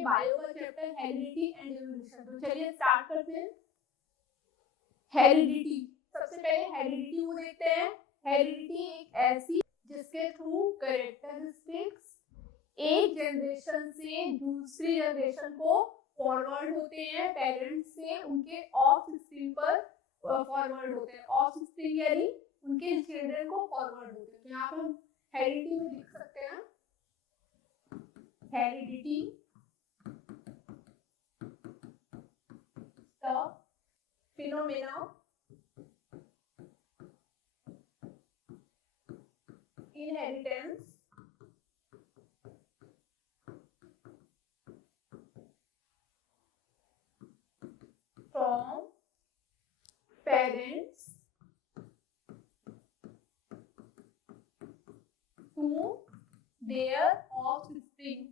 आपके बायो का chapter heredity and evolution. तो चलिए स्टार्ट करते हैं। हेरिडिटी, सबसे पहले हेरिडिटी को देखते हैं। हेरिडिटी एक ऐसी जिसके थ्रू कैरेक्टरिस्टिक्स एक जनरेशन से दूसरी जनरेशन को फॉरवर्ड होते हैं, पेरेंट्स से उनके ऑफ स्प्रिंग पर फॉरवर्ड होते हैं। ऑफ स्प्रिंग यानी उनके चिल्ड्रन को फॉरवर्ड होते हैं। तो यहाँ पर हम हेरिडिटी में लिख सकते हैं heredity the phenomena inheritance from parents to their offspring.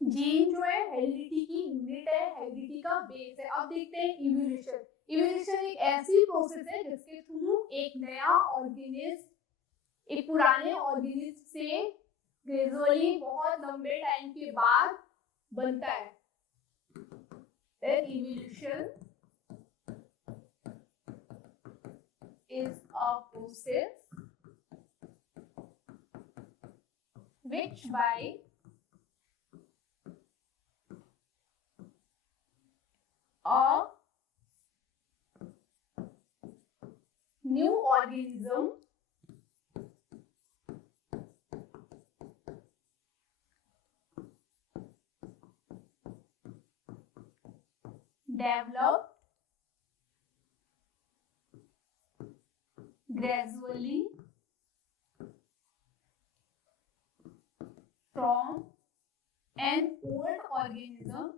Gene जो है हेरिडिटी की यूनिट है, हेरिडिटी का बेस है। अब देखते हैं इवोल्यूशन। इवोल्यूशन एक ऐसी प्रोसेस है जिसके थ्रू एक नया ऑर्गेनिज्म एक पुराने ऑर्गेनिज्म से ग्रेजुअली बहुत लंबे टाइम के बाद बनता है। Evolution is a process which by a new organism developed gradually from an old organism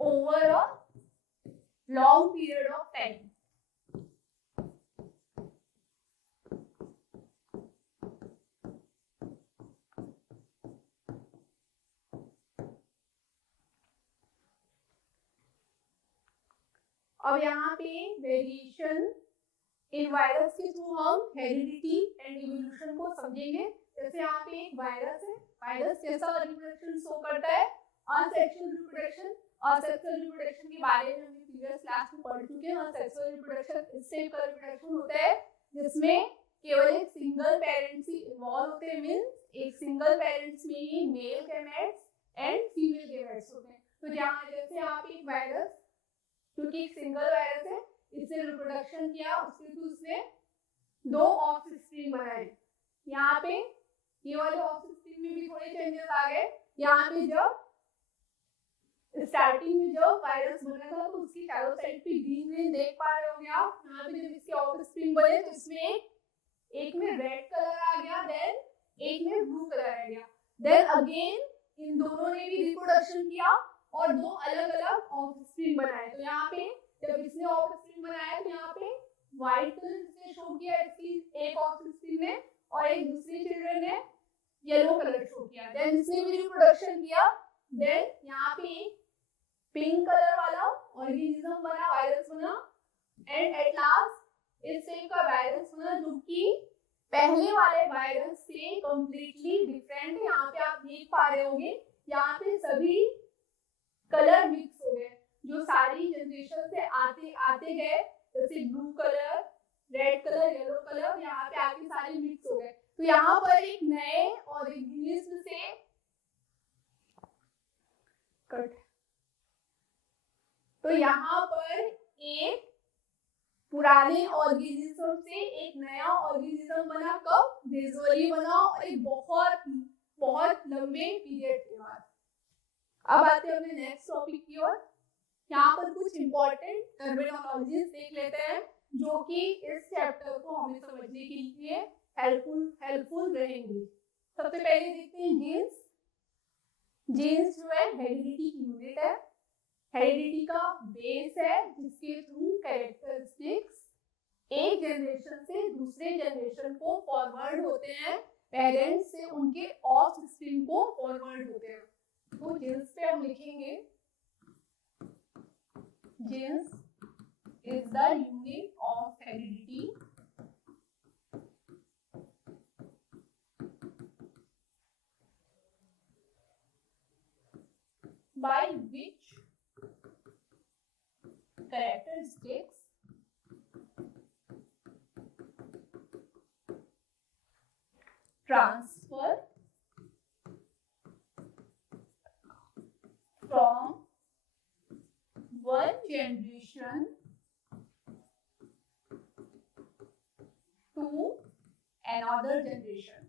over a long period of time. अब यहाँ पे वेरिएशन इन वायरस के थ्रू हम हेरिडिटी एंड इवोल्यूशन को समझेंगे। जैसे यहाँ पे एक वायरस है, वायरस कैसा रिप्रोडक्शन शो करता है, असेक्सुअल रिप्रोडक्शन। असेक्सुअल रिप्रोडक्शन के बारे में हमने प्रीवियस क्लास में पढ़ चुके हैं। असेक्सुअल रिप्रोडक्शन इस टाइप का रिप्रोडक्शन होता है जिसमें केवल एक सिंगल पेरेंट्स ही इवॉल्व होते हैं, मींस एक सिंगल पेरेंट्स में ही male gametes and female gametes होते हैं। तो जहाँ जैसे यहाँ पे एक वायरस, क्योंकि एक सिंगल वायरस है, इसने रिप्रोडक्शन किया, उसके थ्रू उसने दो ऑफस्प्रिंग बनाए। यहाँ पे ये वाले ऑफस्प्रिंग में भी थोड़े चेंजेस आ गए। यहाँ पे जब स्टार्टिंग में जब वायरस बना था तो उसकी चारों साइड पे ग्रीन ग्रीन देख पा रहे होंगे आप। यहाँ पे जब इसके ऑफस्प्रिंग बने तो इसमें एक में रेड कलर आ गया, देन एक में ब्लू कलर आ गया। देन अगेन इन दोनों ने भी रिप्रोडक्शन किया और दो अलग अलग ऑफस्प्रिंग बनाए। तो यहाँ पे जब इसने ऑफस्प्रिंग बनाया तो यहाँ पे व्हाइट कलर से शो किया इसकी एक ऑफस्प्रिंग ने, और एक दूसरी चिल्ड्रन ने येलो कलर शो किया। देन इसने भी रिप्रोडक्शन किया, देन यहाँ पे पिंक कलर वाला ऑर्गेनिज्म बना, वायरस बना, एंड एट लास्ट इस टाइप का वायरस बना जो कि पहले वाले वायरस से कंप्लीटली डिफरेंट है। यहाँ पे आप देख पा रहे होंगे, यहाँ पे सभी कलर मिक्स हो गए, जो सारी जनरेशन से आते गए, जैसे blue colour, red colour, yellow colour, यहाँ पे आके सारे मिक्स हो गए। तो यहाँ पर एक नए ऑर्गेनिज्म से तो यहाँ पर एक पुराने ऑर्गेनिज्म से एक नया ऑर्गेनिज्म बना, कब? ग्रेजुअली बना, और एक बहुत बहुत लंबे पीरियड के बाद। अब आते हैं अपने नेक्स्ट टॉपिक की ओर। यहाँ पर कुछ इंपॉर्टेंट टर्मिनोलॉजीज देख लेते हैं जो कि इस चैप्टर को हमें समझने के लिए हेल्पफुल रहेंगी। सबसे पहले देखते हैं जीन्स। जीन्स जो है हेरिडिटी की यूनिट है, हेरिडिटी का बेस है जिसके थ्रू कैरेक्टरिस्टिक्स एक जनरेशन से दूसरे जनरेशन को फॉरवर्ड होते हैं, पेरेंट्स से उनके ऑफस्प्रिंग को फॉरवर्ड होते हैं। तो जीन्स पे हम लिखेंगे genes is the unit of heredity by which characteristics transfer from one generation to another generation.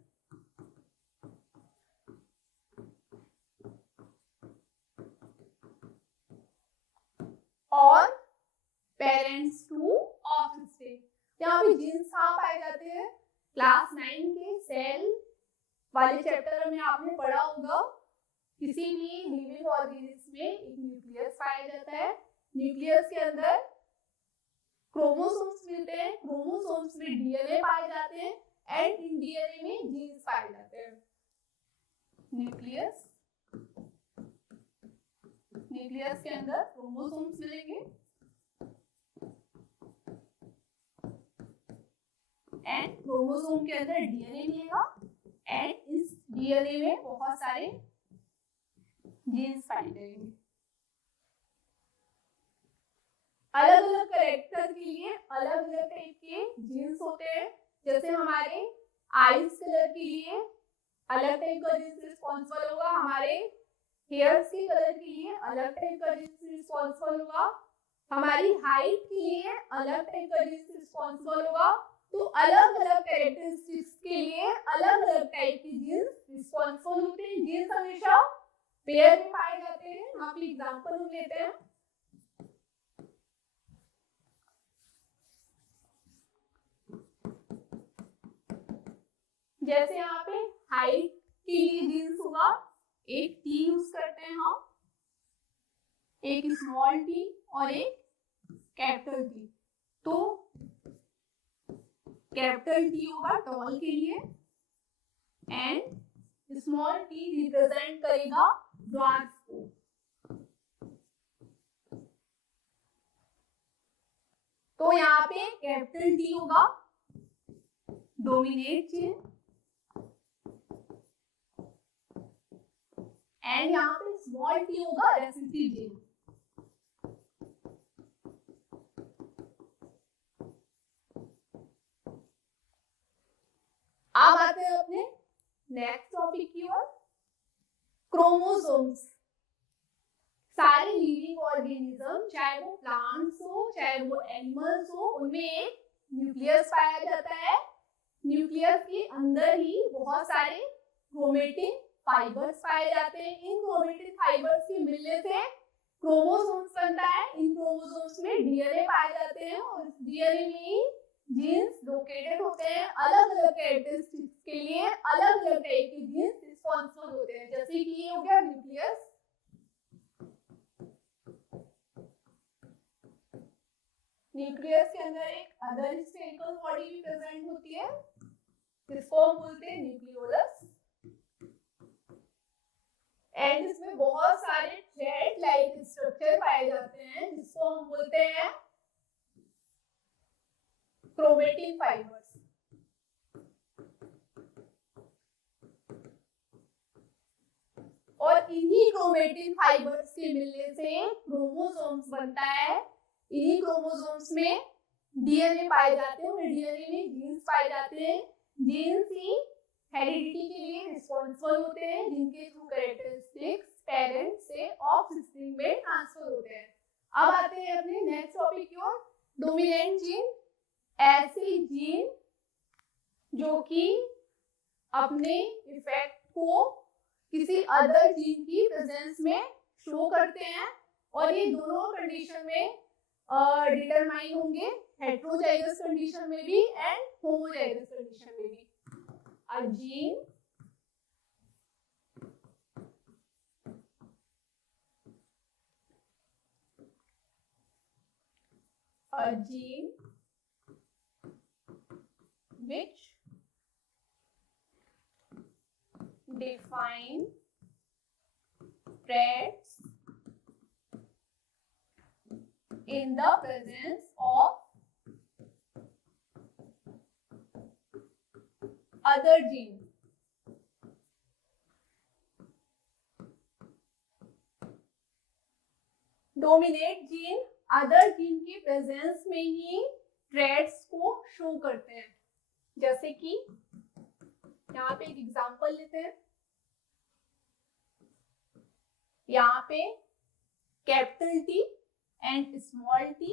और पेरेंट्स टू ऑफस्प्रिंग। यहाँ पे जीन्स कहाँ पाए जाते हैं? क्लास 9 के सेल वाले चैप्टर में आपने पढ़ा होगा। किसी भी लिविंग ऑर्गेनिज्म में एक न्यूक्लियस पाया जाता है। न्यूक्लियस के अंदर क्रोमोसोम्स मिलते हैं, क्रोमोसोम्स में डीएनए पाए जाते हैं एंड इन डीएनए में जीन्स पाए जाते हैं। न्यूक्लियस के अंदर क्रोमोसोम्स मिलेंगे एंड क्रोमोसोम के अंदर डीएनए मिलेगा एंड इस डीएनए में बहुत सारे जीन्स पाए जाएंगे। अलग अलग कैरेक्टर के लिए अलग अलग टाइप के जीन्स होते हैं। जैसे हमारे आईज कलर के लिए अलग टाइप का जीन्स रिस्पॉन्सिबल होगा, हमारे हेयर्स के कलर के लिए अलग टाइप का जीन्स रिस्पॉन्सिबल होगा, हमारी हाइट के लिए अलग टाइप का जीन्स रिस्पॉन्सिबल होगा। तो अलग अलग कैरेक्टरिस्टिक्स के लिए अलग अलग टाइप के जीन्स रिस्पॉन्सिबल होते हैं। जीन्स हमेशा पेयर में पाए जाते हैं। यहाँ पे एग्जांपल हम लेते हैं। जैसे यहाँ पे हाइट के लिए जीन्स होगा, एक टी यूज करते हैं हम, एक स्मॉल टी और एक कैपिटल टी। तो कैपिटल टी होगा टॉल के लिए एंड स्मॉल टी रिप्रेजेंट करेगा ड्वार्फ को। तो यहाँ पे कैपिटल टी होगा डोमिनेट जीन एंड यहाँ पे स्मॉल टी होगा रेसेसिव जीन। अब आते हैं अपने नेक्स्ट टॉपिक की ओर, क्रोमोसोम्स। सारे लिविंग ऑर्गेनिज्म, चाहे वो प्लांट्स हो चाहे वो एनिमल्स हो, उनमें एक न्यूक्लियस पाया जाता है। न्यूक्लियस के अंदर ही बहुत सारे क्रोमेटिन फाइबर्स पाए जाते हैं। इन क्रोमेटिन फाइबर्स के मिलने से क्रोमोसोम्स बनता है। इन क्रोमोसोम्स में डीएनए पाए जाते हैं और डीएनए में ही जीन्स लोकेटेड होते हैं। अलग अलग कैरेक्टरिस्टिक्स के लिए अलग अलग टाइप के जीन्स रिस्पॉन्सिबल होते हैं। जैसे कि ये हो गया न्यूक्लियस, न्यूक्लियस के अंदर एक अदर स्फेरिकल बॉडी भी प्रेजेंट होती है जिसको हम बोलते हैं न्यूक्लियोलस एंड इसमें बहुत सारे थ्रेड लाइक स्ट्रक्चर पाए जाते हैं जिसको हम बोलते हैं क्रोमेटिन फाइबर्स। और इन्हीं क्रोमेटिन फाइबर्स के मिलने से क्रोमोसोम्स बनता है। इन्हीं क्रोमोसोम्स में डीएनए पाए जाते हैं और डीएनए में जीन्स पाए जाते हैं। जीन्स ही हेरिडिटी के लिए रिस्पॉन्सिबल होते हैं, जिनके थ्रू कैरेक्टरिस्टिक्स पेरेंट्स से ऑफस्प्रिंग में ट्रांसफर होते हैं। अब आते हैं अपने नेक्स्ट टॉपिक की ओर, डोमिनेंट जीन। ऐसे जीन जो कि अपने इफेक्ट को किसी अदर जीन की प्रेजेंस में शो करते हैं और ये दोनों कंडीशन में डिटरमाइन होंगे, हेटेरोजाइगस कंडीशन में भी एंड होमोजाइगस कंडीशन में भी। A gene which define traits in the presence of other gene. Dominate gene other gene के प्रेजेंस में ही ट्रेड्स को शो करते हैं. जैसे कि यहाँ पे एक एग्जांपल लेते हैं. यहाँ पे capital T and small T,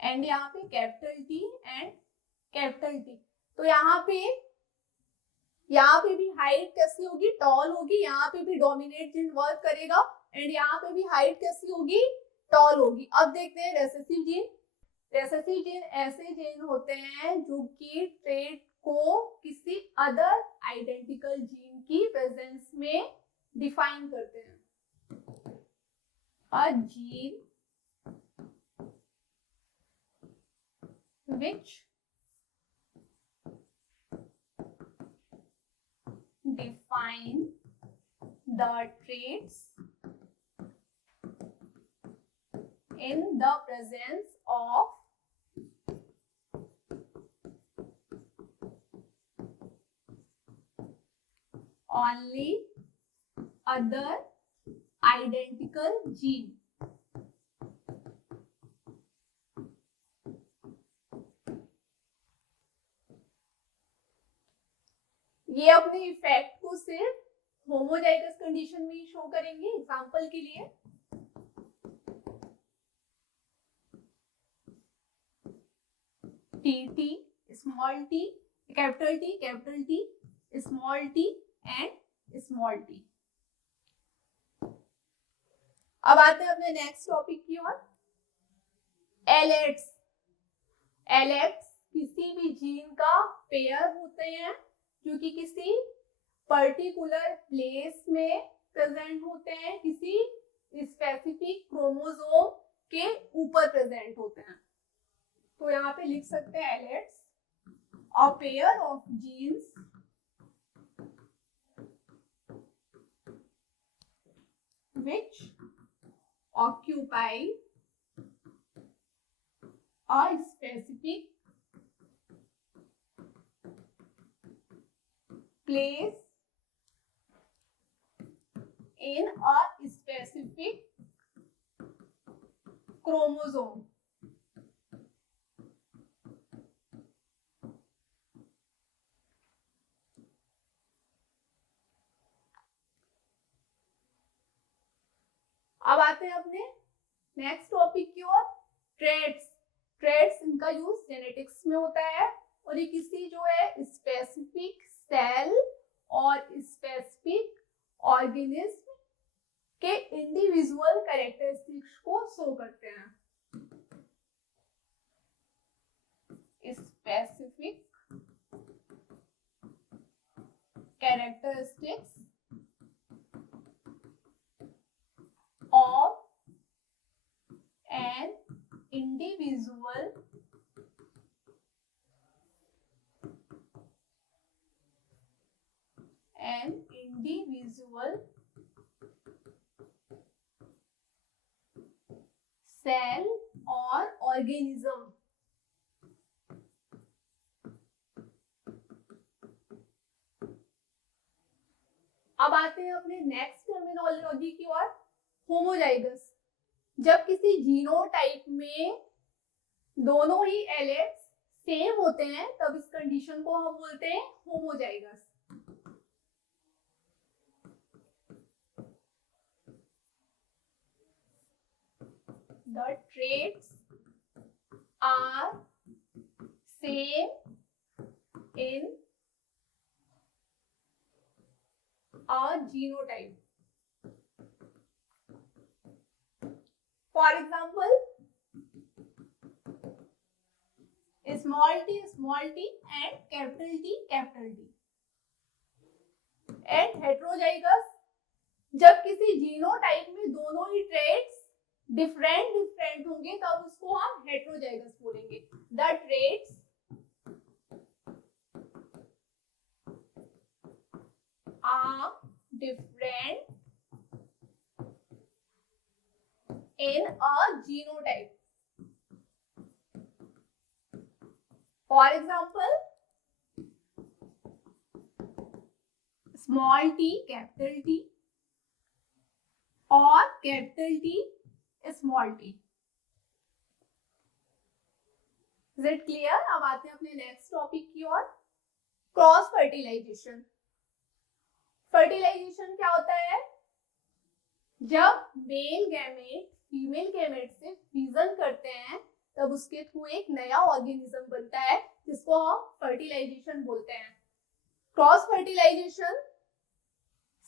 and यहाँ पे capital T and capital T. तो यहाँ पे भी हाइट कैसी होगी, टॉल होगी. यहाँ पे भी डोमिनेट जीन वर्क करेगा एंड यहाँ पे भी हाइट कैसी होगी, टॉल होगी. अब देखते हैं रेसेसिव जीन. रेसेसिव जीन ऐसे जीन होते हैं जो कि ट्रेट को किसी अदर आइडेंटिकल जीन की प्रेजेंस में डिफाइन करते हैं. A gene which define the traits in the presence of only other identical gene. ये अपने इफेक्ट को सिर्फ होमोजाइगस कंडीशन में ही शो करेंगे. एग्जांपल के लिए T, small T, capital T, small T and small T. अब आते हैं अपने नेक्स्ट टॉपिक की ओर. एलेट्स. एलेट्स किसी भी जीन का पेयर होते हैं जो कि किसी पर्टिकुलर प्लेस में प्रेजेंट होते हैं, किसी स्पेसिफिक क्रोमोसोम के ऊपर प्रेजेंट होते हैं. तो यहाँ पे लिख सकते हैं alleles, a pair of genes which occupy a specific place in a specific chromosome. अब आते हैं अपने नेक्स्ट टॉपिक की ओर. ट्रेड्स. ट्रेड्स इनका यूज जेनेटिक्स में होता है और ये किसी जो है स्पेसिफिक सेल और स्पेसिफिक ऑर्गेनिज्म के इंडिविजुअल कैरेक्टरिस्टिक्स को शो करते हैं. Specific characteristics of an individual cell or organism. अब आते हैं अपने नेक्स्ट टर्मिनोलॉजी की ओर. होमोजाइगस. जब किसी जीनोटाइप में दोनों ही एलेट्स सेम होते हैं तब इस कंडीशन को हम बोलते हैं homozygous. The traits are same in a genotype. For example, small t and capital T. And heterozygous, जब किसी जीनोटाइप में दोनों ही ट्रेट्स डिफरेंट होंगे तब उसको हम हेटेरोजाइगस बोलेंगे. The traits are different in a genotype. For example, small t, capital T, और capital T, small t. Is it clear? अब आते हैं अपने नेक्स्ट टॉपिक की ओर, क्रॉस फर्टिलाइजेशन. फर्टिलाइजेशन क्या होता है? जब मेल गैमेट फीमेल गैमेट से फ्यूजन करते हैं तब उसके थ्रू एक नया ऑर्गेनिज्म बनता है जिसको हम फर्टिलाइजेशन बोलते हैं. क्रॉस फर्टिलाइजेशन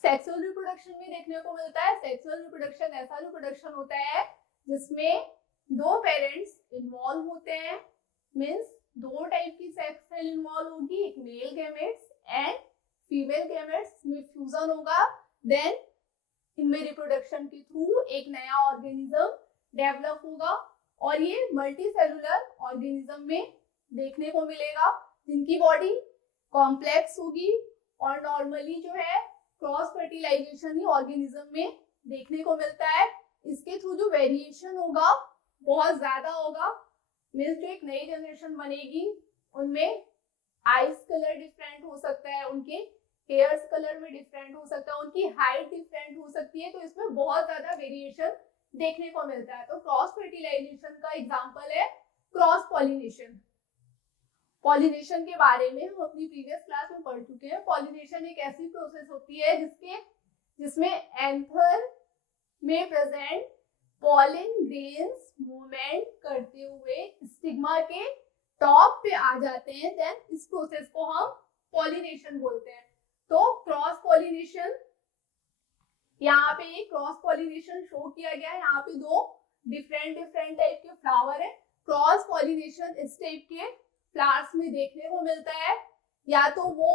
सेक्सुअल रिप्रोडक्शन में देखने को मिलता है. सेक्सुअल रिप्रोडक्शन ऐसा रिप्रोडक्शन होता है जिसमें दो पेरेंट्स इन्वॉल्व होते हैं. मीन्स दो टाइप की सेक्स सेल इन्वॉल्व होगी, एक mail gametes and female gametes में फ्यूजन होगा. देन इनमें रिप्रोडक्शन के थ्रू एक नया ऑर्गेनिज्म डेवलप होगा और ये मल्टी सेलुलर ऑर्गेनिज्म में देखने को मिलेगा जिनकी बॉडी कॉम्प्लेक्स होगी. और नॉर्मली जो है क्रॉस फर्टिलाइजेशन ही ऑर्गेनिज्म में देखने को मिलता है. इसके थ्रू जो वेरिएशन होगा बहुत ज्यादा होगा. मीन्स जो एक नई जनरेशन बनेगी उनमें आइज कलर डिफरेंट हो सकता है, उनके हेयर्स कलर में डिफरेंट हो सकता है, उनकी हाइट डिफरेंट हो सकती है. तो इसमें बहुत ज्यादा वेरिएशन देखने को मिलता है. तो क्रॉस फर्टिलाइजेशन का एग्जांपल है क्रॉस पॉलिनेशन. पॉलिनेशन के बारे में हम अपनी प्रीवियस क्लास में पढ़ चुके हैं. पॉलिनेशन एक ऐसी प्रोसेस होती है जिसमें एंथर में प्रेजेंट पॉलन ग्रेन्स मूवमेंट करते हुए स्टिग्मा के टॉप पे आ जाते हैं. देन इस प्रोसेस को हम पॉलिनेशन बोलते हैं. तो क्रॉस पॉलिनेशन, यहाँ पे एक क्रॉस पॉलिनेशन शो किया गया है. यहाँ पे दो डिफरेंट टाइप के फ्लावर है. क्रॉस पॉलिनेशन इस टाइप के प्लांट्स में देखने को मिलता है. या तो वो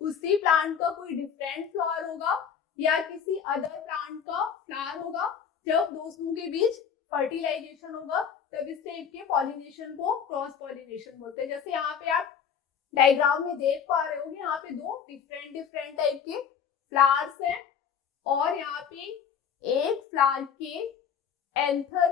उसी प्लांट का कोई डिफरेंट फ्लावर होगा या किसी अदर प्लांट का फ्लावर होगा. जब दोनों के बीच फर्टिलाइजेशन होगा तब इस टाइप के पॉलिनेशन को क्रॉस पॉलिनेशन बोलते हैं. जैसे यहाँ पे आप डायग्राम में देख पा रहे होंगे, यहाँ पे दो डिफरेंट टाइप के फ्लावर्स हैं और यहाँ पे एक फ्लावर के एंथर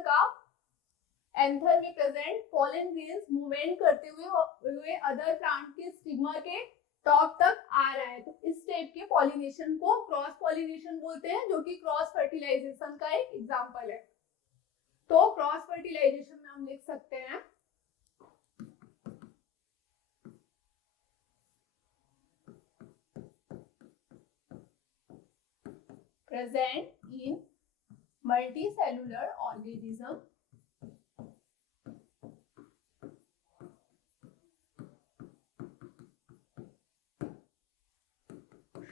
में प्रेजेंट पॉलन ग्रेन्स मूवमेंट करते हुए अदर प्लांट के स्टिग्मा के टॉप तक आ रहा है. तो इस टाइप के पॉलिनेशन को क्रॉस पॉलिनेशन बोलते हैं, जो कि क्रॉस फर्टिलाइजेशन का एक एग्जांपल है. तो क्रॉस फर्टिलाइजेशन में हम लिख सकते हैं present in multicellular organism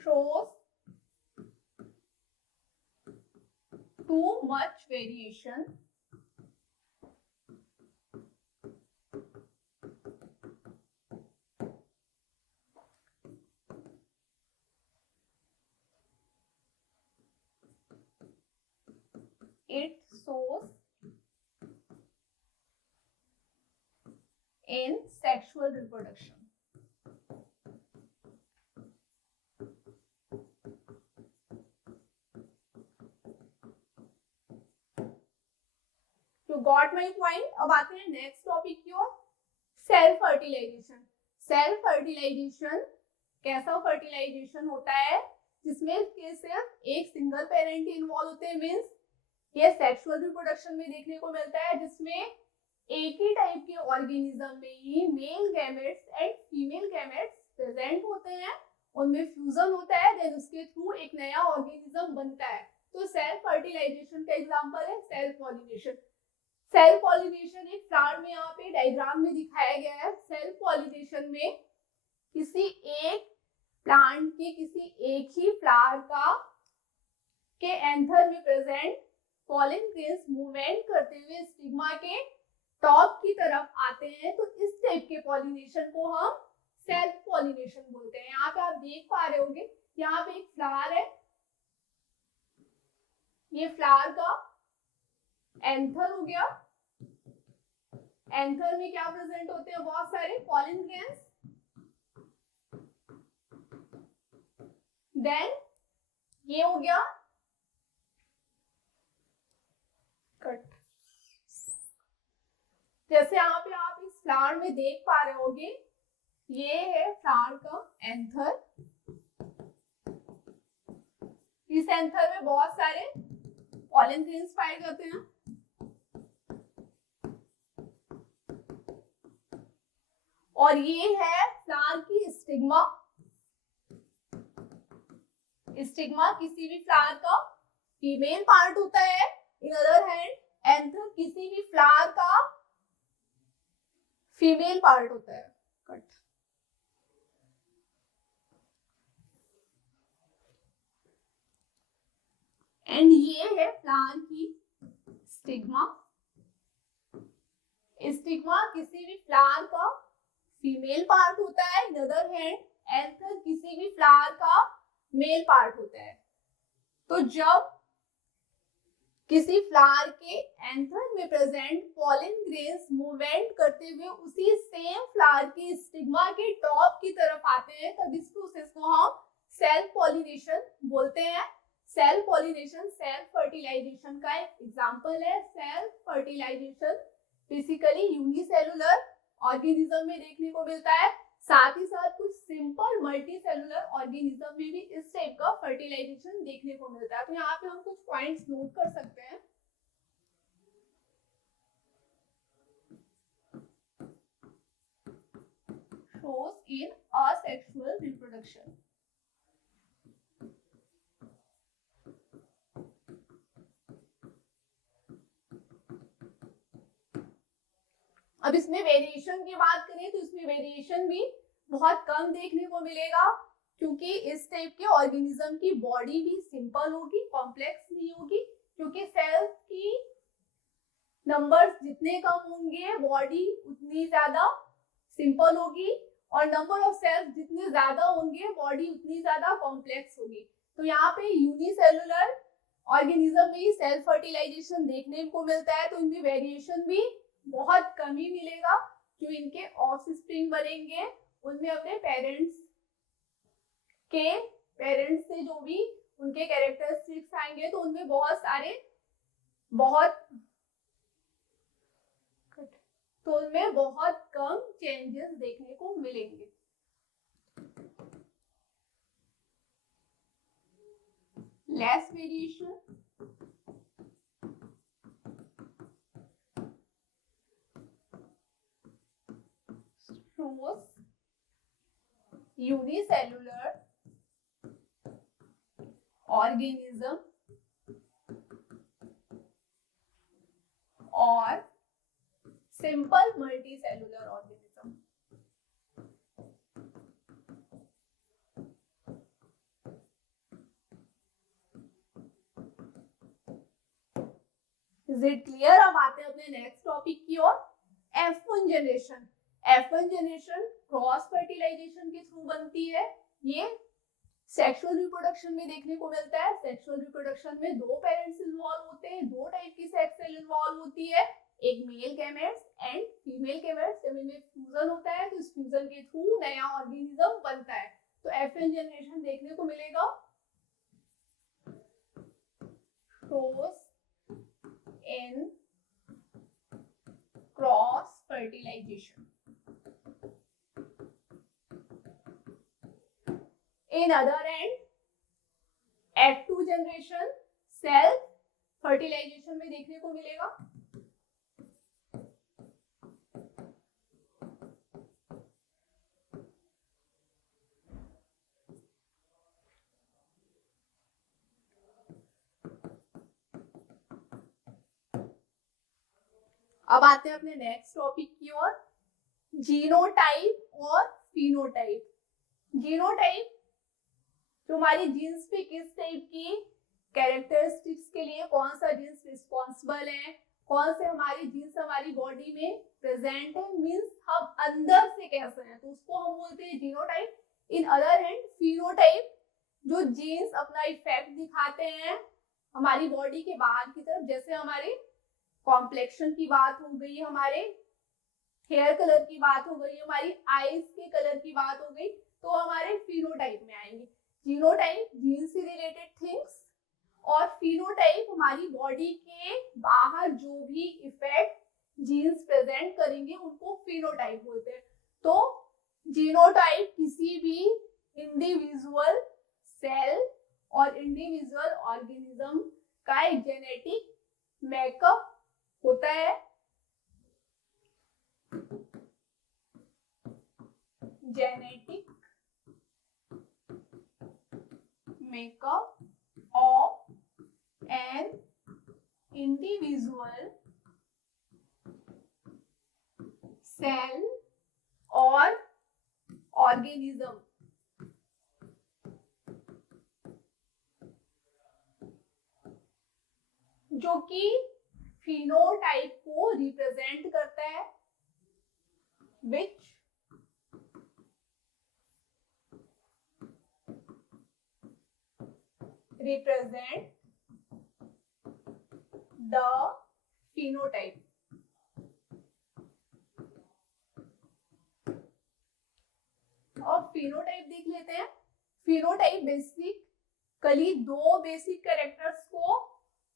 shows too much variation it shows in sexual reproduction. You got my point? अब आते हैं नेक्स्ट टॉपिक की ओर, सेल्फ फर्टिलाइजेशन. सेल्फ फर्टिलाइजेशन कैसा फर्टिलाइजेशन होता है जिसमें सिर्फ एक सिंगल पेरेंट इन्वॉल्व होते हैं. मीन्स ये सेक्सुअल रिप्रोडक्शन में देखने को मिलता है जिसमें एक ही टाइप के ऑर्गेनिज्म में ही male gametes and female gametes present होते हैं, उनमें फ्यूजन होता है, देन उसके थ्रू एक नया ऑर्गेनिज्म बनता है. तो सेल्फ फर्टिलाइजेशन का एग्जांपल है सेल्फ पॉलिनेशन. सेल्फ पॉलिनेशन एक फ्लावर में यहाँ पे डायग्राम में दिखाया गया है. सेल्फ पॉलिनेशन में किसी एक प्लांट के किसी एक ही फ्लावर के एंथर में प्रेजेंट पॉलन ग्रेन्स मूवमेंट करते हुए स्टिग्मा के टॉप की तरफ आते हैं. तो इस टाइप के पॉलिनेशन को हम सेल्फ पॉलिनेशन बोलते हैं. यहाँ पे आप देख पा रहे होंगे, यहाँ पे एक फ्लावर है, ये फ्लावर का एंथर हो गया. एंथर में क्या प्रेजेंट होते हैं? बहुत सारे पॉलन ग्रेन्स. देन ये हो गया कट। जैसे यहाँ पे आप इस फ्लावर में देख पा रहे होगे, ये है फ्लावर का एंथर। इस एंथर में बहुत सारे पॉलन ग्रेन्स पाए जाते हैं। और ये है फ्लावर की स्टिग्मा। स्टिग्मा किसी भी फ्लावर का फीमेल पार्ट होता है। इन अदर हैंड एंथर किसी भी फ्लावर का फीमेल पार्ट होता है। कट। एंड ये है फ्लावर की स्टिग्मा। स्टिग्मा किसी भी फ्लावर का फीमेल पार्ट होता है। इन अदर हैंड एंथर किसी भी फ्लावर का मेल पार्ट होता है। तो जब किसी फ्लावर के एंथर में प्रेजेंट पॉलन ग्रेन्स मूवमेंट करते हुए उसी सेम फ्लावर के स्टिग्मा के टॉप की तरफ आते हैं, तब इस प्रोसेस को हम सेल्फ पॉलिनेशन बोलते हैं। सेल्फ पॉलिनेशन सेल्फ फर्टिलाइजेशन का एक एग्जांपल है। Self fertilisation basically unicellular organism में देखने को मिलता है। साथ ही साथ कुछ सिंपल मल्टी सेलुलर ऑर्गेनिज्म में भी इस टाइप का फर्टिलाइजेशन देखने को मिलता है। तो यहाँ पे हम कुछ पॉइंट्स नोट कर सकते हैं। shows in asexual reproduction। अब इसमें वेरिएशन की बात करें तो इसमें वेरिएशन भी बहुत कम देखने को मिलेगा, क्योंकि इस टाइप के ऑर्गेनिज्म की बॉडी भी सिंपल होगी, कॉम्प्लेक्स नहीं होगी। क्योंकि सेल्स की नंबर्स जितने कम होंगे बॉडी उतनी ज्यादा सिंपल होगी, और नंबर ऑफ सेल्स जितने ज्यादा होंगे बॉडी उतनी ज्यादा कॉम्प्लेक्स होगी। तो यहाँ पे यूनिसेलुलर ऑर्गेनिज्म में ही सेल्फ फर्टिलाइजेशन देखने को मिलता है। तो इनमें वेरिएशन भी बहुत कम ही मिलेगा। जो इनके ऑफस्प्रिंग बनेंगे उनमें अपने पेरेंट्स से जो भी उनके कैरेक्टरिस्टिक्स आएंगे तो उनमें बहुत कम चेंजेस देखने को मिलेंगे। Less variation shows unicellular organism और simple multicellular organism. Is it clear? अब आते हैं अपने नेक्स्ट टॉपिक की ओर, F1 generation. F1 generation cross fertilisation के थ्रू बनती है। ये सेक्सुअल रिप्रोडक्शन में देखने को मिलता है। सेक्सुअल रिप्रोडक्शन में दो पेरेंट्स इन्वॉल्व होते हैं, दो टाइप की सेक्स सेल इन्वॉल्व होती है, एक mail gametes and female gametes. जब इनमें फ्यूजन होता है तो इस फ्यूजन के थ्रू नया ऑर्गेनिज्म बनता है। तो F1 जनरेशन देखने को मिलेगा। shows in cross fertilization। In other hand, F2 generation self fertilisation में देखने को मिलेगा। अब आते हैं अपने नेक्स्ट टॉपिक की ओर, जीनोटाइप और फिनोटाइप। जीनोटाइप जो हमारी जीन्स पे किस टाइप की कैरेक्टरिस्टिक्स के लिए कौन सा जीन्स रिस्पॉन्सिबल है, कौन से हमारी जीन्स हमारी बॉडी में प्रेजेंट है, मींस हम अंदर से कैसे हैं, तो उसको हम बोलते हैं genotype. In other hand phenotype जो जीन्स अपना इफेक्ट दिखाते हैं हमारी बॉडी के बाहर की तरफ, जैसे हमारे कॉम्प्लेक्शन की बात हो गई, हमारे हेयर कलर की बात हो गई, हमारी आईज के कलर की बात हो गई, तो हमारे फिनोटाइप में आएंगे। जीनोटाइप जीन से रिलेटेड थिंग्स, और फिनोटाइप हमारी बॉडी के बाहर जो भी इफेक्ट जीन्स प्रेजेंट करेंगे उनको फिनोटाइप बोलते हैं। तो जीनोटाइप किसी भी इंडिविजुअल सेल और इंडिविजुअल ऑर्गेनिज्म का एक जेनेटिक मेकअप होता है। Genetic makeup of an individual cell और ऑर्गेनिज्म, जो कि फिनोटाइप को रिप्रेजेंट करता है, विच represent the phenotype। और फिनोटाइप देख लेते हैं। फिनोटाइप बेसिकली दो बेसिक कैरेक्टर्स को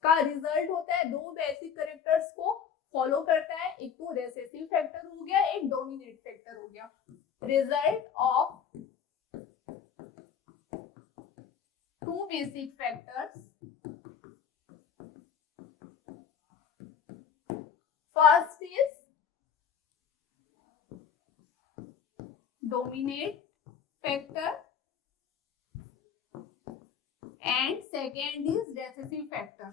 का रिजल्ट होता है, दो बेसिक कैरेक्टर्स को फॉलो करता है। एक तो रेसेसिव फैक्टर हो गया, एक डोमिनेट फैक्टर हो गया। Result of two basic factors. First is dominate factor and second is recessive factor.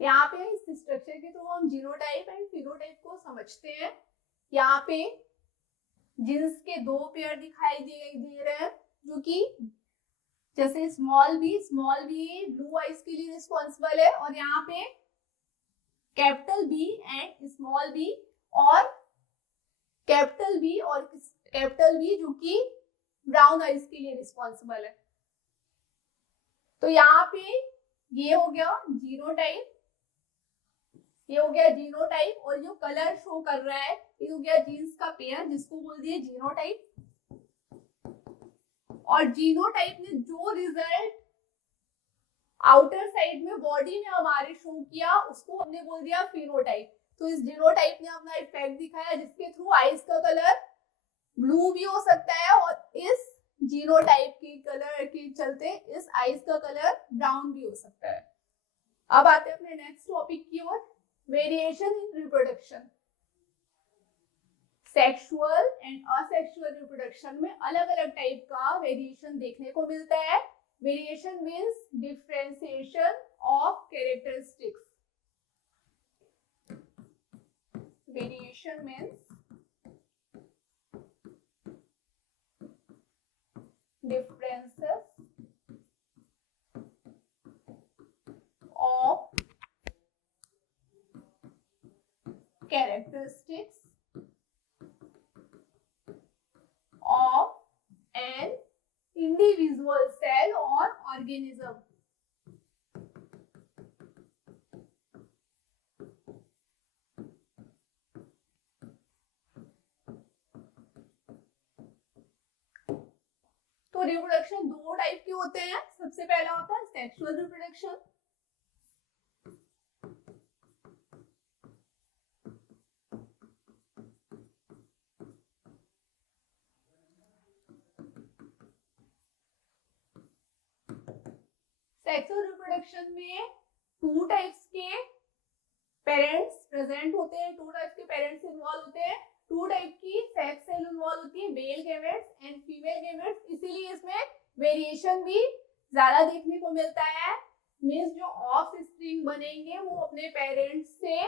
यहाँ पे इस स्ट्रक्चर के थ्रू हम जीनोटाइप एंड फिनोटाइप को समझते हैं। यहाँ पे जीन्स के दो पेयर दिखाई दे रहे हैं, जो कि जैसे स्मॉल बी ब्लू आइज के लिए रिस्पॉन्सिबल है, और यहाँ पे capital B and small B और कैपिटल बी जो कि ब्राउन आइज के लिए रिस्पॉन्सिबल है। तो यहाँ पे ये हो गया जीनोटाइप, ये हो गया जीनोटाइप, और जो कलर शो कर रहा है ये हो गया जीन्स का पेयर, जिसको बोल दिए जीनोटाइप। और जीनोटाइप ने जो रिजल्ट आउटर साइड में बॉडी में हमारे शो किया उसको हमने बोल दिया फिनोटाइप। तो इस जीनोटाइप ने अपना इफेक्ट दिखाया, जिसके थ्रू आइज का कलर ब्लू भी हो सकता है, और इस जीनोटाइप के कलर के चलते इस आइज का कलर ब्राउन भी हो सकता है। अब आते हैं अपने नेक्स्ट टॉपिक की ओर, variation in reproduction. Sexual and asexual reproduction में अलग अलग टाइप का वेरिएशन देखने को मिलता है। Variation means differentiation of characteristics. Variation means differences of characteristics of an individual cell or organism. तो रिप्रोडक्शन दो टाइप के होते हैं। सबसे पहला होता है सेक्सुअल रिप्रोडक्शन। सेक्सुअल रिप्रोडक्शन में टू टाइप्स के पेरेंट्स प्रेजेंट होते हैं, टू टाइप्स के पेरेंट्स इन्वॉल्व होते हैं, टू टाइप की सेक्स सेल इन्वॉल्व होती है, mail gametes and female gametes. इसीलिए इसमें वेरिएशन भी ज्यादा देखने को मिलता है। मींस जो ऑफ स्प्रिंग बनेंगे वो अपने पेरेंट्स से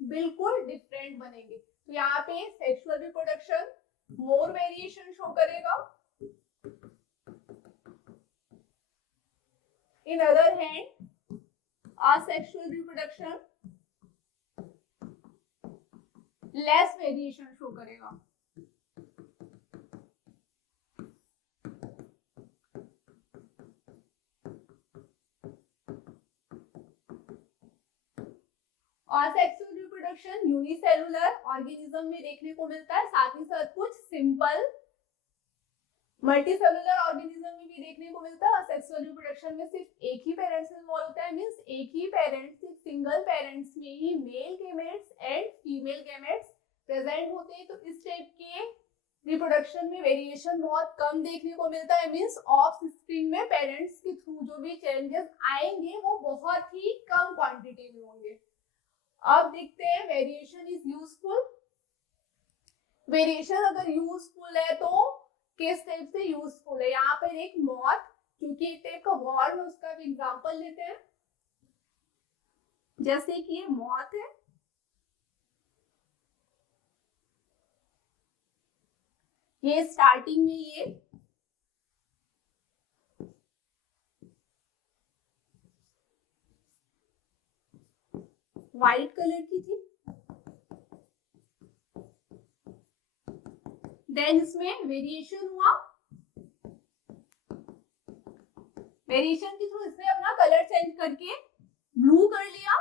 बिल्कुल डिफरेंट बनेंगे। तो यहाँ पे सेक्सुअल रिप्रोडक्शन मोर वेरिएशन शो करेगा। In other hand asexual reproduction less variation show करेगा। asexual रिप्रोडक्शन यूनिसेलुलर ऑर्गेनिज्म में देखने को मिलता है, साथ ही साथ कुछ सिंपल मल्टीसेलुलर ऑर्गेनिज्म में भी देखने को मिलता है। सेक्सुअल रिप्रोडक्शन में सिर्फ एक ही पेरेंट्स इन्वॉल्व होता है, मींस एक ही पेरेंट्स, सिर्फ सिंगल पेरेंट्स में ही male gametes and female gametes present होते हैं। तो इस टाइप के रिप्रोडक्शन में वेरिएशन बहुत कम देखने को मिलता है, मींस ऑफ स्प्रिंग में पेरेंट्स के थ्रू जो भी चेंजेस आएंगे वो बहुत ही कम क्वांटिटी में होंगे। अब देखते हैं वेरिएशन इज यूजफुल। वेरिएशन अगर यूजफुल है तो किस टाइप से यूजफुल है। यहाँ पर एक मॉथ, क्योंकि एक टाइप का वॉर्म है, उसका भी एग्जांपल लेते हैं। जैसे कि ये मॉथ है, ये स्टार्टिंग में ये व्हाइट कलर की थी, देन इसमें वेरिएशन हुआ, वेरिएशन के थ्रू इसने अपना कलर चेंज करके ब्लू कर लिया।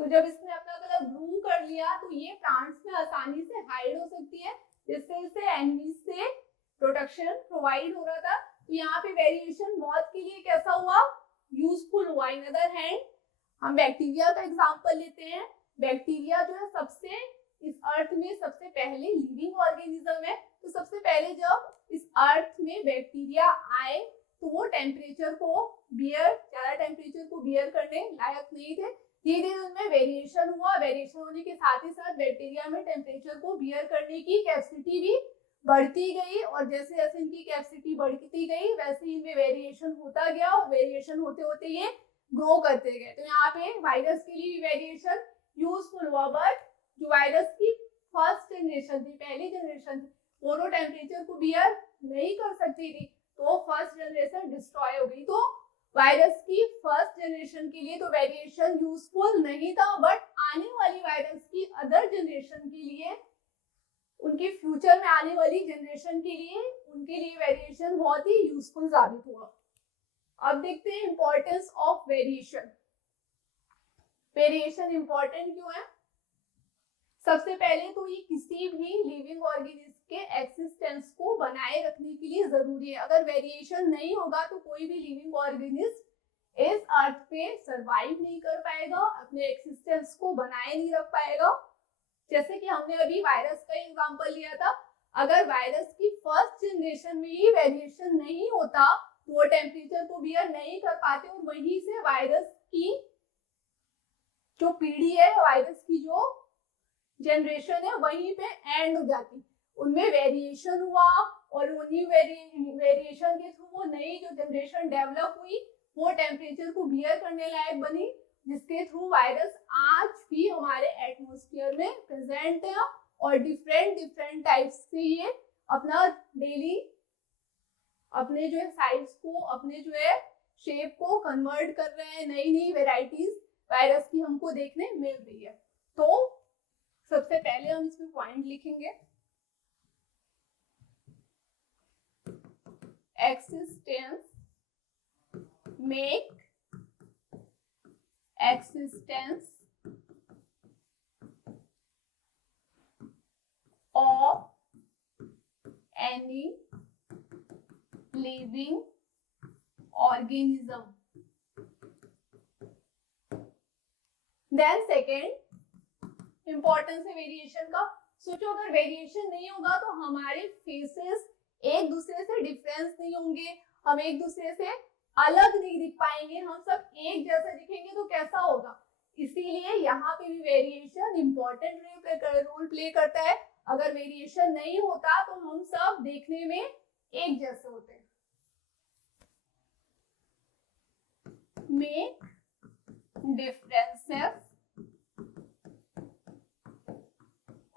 तो जब इसने अपना कलर ब्लू कर लिया तो ये प्लांट्स में आसानी से हाइड हो सकती है, जिससे इसे एनिमीज से प्रोटेक्शन प्रोवाइड हो रहा था। तो यहाँ पे वेरिएशन मॉथ के लिए कैसा हुआ, यूजफुल हुआ। इन अदर हैंड हम बैक्टीरिया का एग्जांपल लेते हैं। बैक्टीरिया जो है सबसे इस अर्थ में सबसे पहले लिविंग ऑर्गेनिज्म है। तो सबसे पहले जब इस अर्थ में बैक्टीरिया आए तो वो टेम्परेचर को ज्यादा टेम्परेचर को बियर करने लायक नहीं थे। धीरे धीरे उनमें वेरिएशन हुआ, वेरिएशन होने के साथ ही साथ बैक्टीरिया में टेम्परेचर को बियर करने की कैपेसिटी भी बढ़ती गई, और जैसे जैसे इनकी कैपेसिटी बढ़ती गई वैसे ही इनमें वेरिएशन होता गया, और वेरिएशन होते होते ये ग्रो करते गए। तो यहाँ पे वायरस के लिए वेरिएशन यूजफुल हुआ, बट जो वायरस की फर्स्ट जनरेशन थी, पहली जनरेशन थी, वो तो टेम्परेचर को बियर नहीं कर सकती थी, तो फर्स्ट जनरेशन डिस्ट्रॉय हो गई। तो वायरस की फर्स्ट जनरेशन के लिए तो वेरिएशन यूजफुल नहीं था, बट आने वाली वायरस की अदर जनरेशन के लिए, उनके फ्यूचर में आने वाली जनरेशन के लिए, उनके लिए वेरिएशन बहुत ही यूजफुल साबित हुआ। अब देखते हैं importance of variation. Variation important क्यों है? सबसे पहले तो ये किसी भी लिविंग ऑर्गेनिज्म के एक्सिस्टेंस को बनाए रखने के लिए जरूरी है। अगर वेरिएशन नहीं होगा तो कोई भी लिविंग ऑर्गेनिज्म इस अर्थ पे सरवाइव नहीं कर पाएगा, अपने एक्सिस्टेंस को बनाए नहीं रख पाएगा। जैसे कि हमने अभी वायरस का एग्जांपल लिया था, अगर वायरस की फर्स्ट जनरेशन में ही वेरिएशन नहीं होता तो वो टेम्परेचर को बियर नहीं कर पाते, और वहीं से वायरस की जो पीढ़ी है, वायरस की जो जनरेशन है, वहीं पे एंड हो जाती। उनमें वेरिएशन हुआ और उन्हीं वेरिएशन के थ्रू वो नई जो जनरेशन डेवलप हुई वो टेम्परेचर को बियर करने लायक बनी, जिसके थ्रू वायरस आज भी हमारे एटमॉस्फेयर में प्रेजेंट है, और डिफरेंट टाइप्स से ये अपना डेली अपने जो है साइज को, अपने जो है शेप को कन्वर्ट कर रहे हैं। नई नई वेराइटीज वायरस की हमको देखने मिल रही है। तो सबसे पहले हम इसमें पॉइंट लिखेंगे, existence make existence of any living organism. Then second importance है वेरिएशन का। सोचो अगर वेरिएशन नहीं होगा तो हमारे फेसेस एक दूसरे से डिफरेंस नहीं होंगे, हम एक दूसरे से अलग नहीं दिख पाएंगे, हम सब एक जैसे दिखेंगे तो कैसा होगा। इसीलिए यहाँ पे भी वेरिएशन इंपॉर्टेंट रोल प्ले करता है। अगर वेरिएशन नहीं होता तो हम सब देखने में एक जैसे होते हैं। Make differences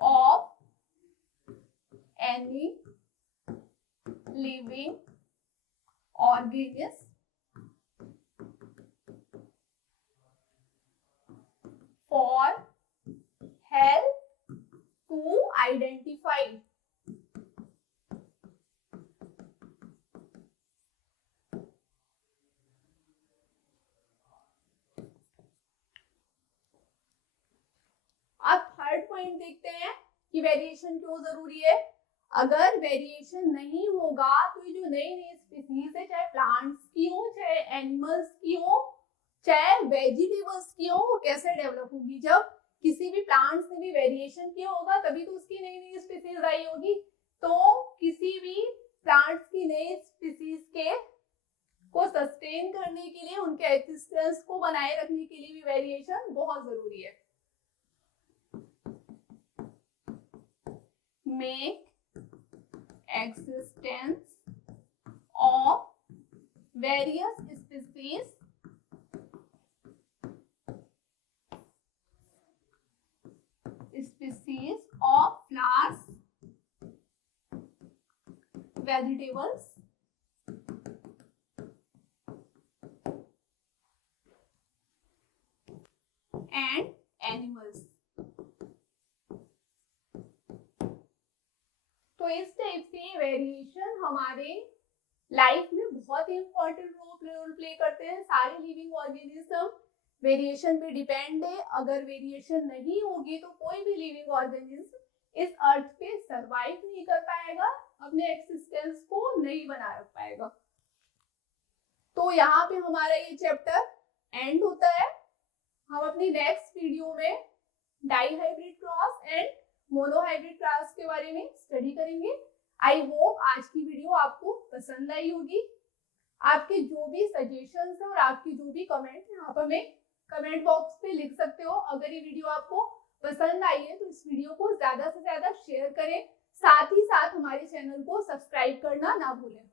of any living organism for help to identify point देखते हैं कि वेरिएशन क्यों जरूरी है। अगर वेरिएशन नहीं होगा तो ये जो नई नई स्पीसीज है, चाहे प्लांट्स की हो, चाहे एनिमल्स की हो, चाहे वेजिटेबल्स की हो, वो कैसे डेवलप होगी। जब किसी भी प्लांट्स ने भी वेरिएशन किया होगा तभी तो उसकी नई नई स्पीसीज आई होगी। तो किसी भी प्लांट्स की नई स्पीसीज के को सस्टेन करने के लिए, उनके एक्सिस्टेंस को बनाए रखने के लिए भी वेरिएशन बहुत जरूरी है। Make existence of various species of flowers, vegetables and animals। तो इस टाइप से वेरिएशन हमारे लाइफ में बहुत ही इंपॉर्टेंट रोल प्ले करते हैं। सारे लिविंग ऑर्गेनिज्म वेरिएशन पे डिपेंड है। अगर वेरिएशन नहीं होगी तो कोई भी लिविंग ऑर्गेनिज्म इस अर्थ पे सरवाइव नहीं कर पाएगा, अपने एक्सिस्टेंस को नहीं बना रख पाएगा। तो यहाँ पे हमारा ये चैप्टर एंड होता है। हम अपनी नेक्स्ट वीडियो में dihybrid cross and monohybrid cross के बारे में स्टडी करेंगे। आई होप आज की वीडियो आपको पसंद आई होगी। आपके जो भी सजेशंस हैं और आपकी जो भी कमेंट है आप हमें कमेंट बॉक्स पे लिख सकते हो। अगर ये वीडियो आपको पसंद आई है तो इस वीडियो को ज्यादा से ज्यादा शेयर करें, साथ ही साथ हमारे चैनल को सब्सक्राइब करना ना भूलें।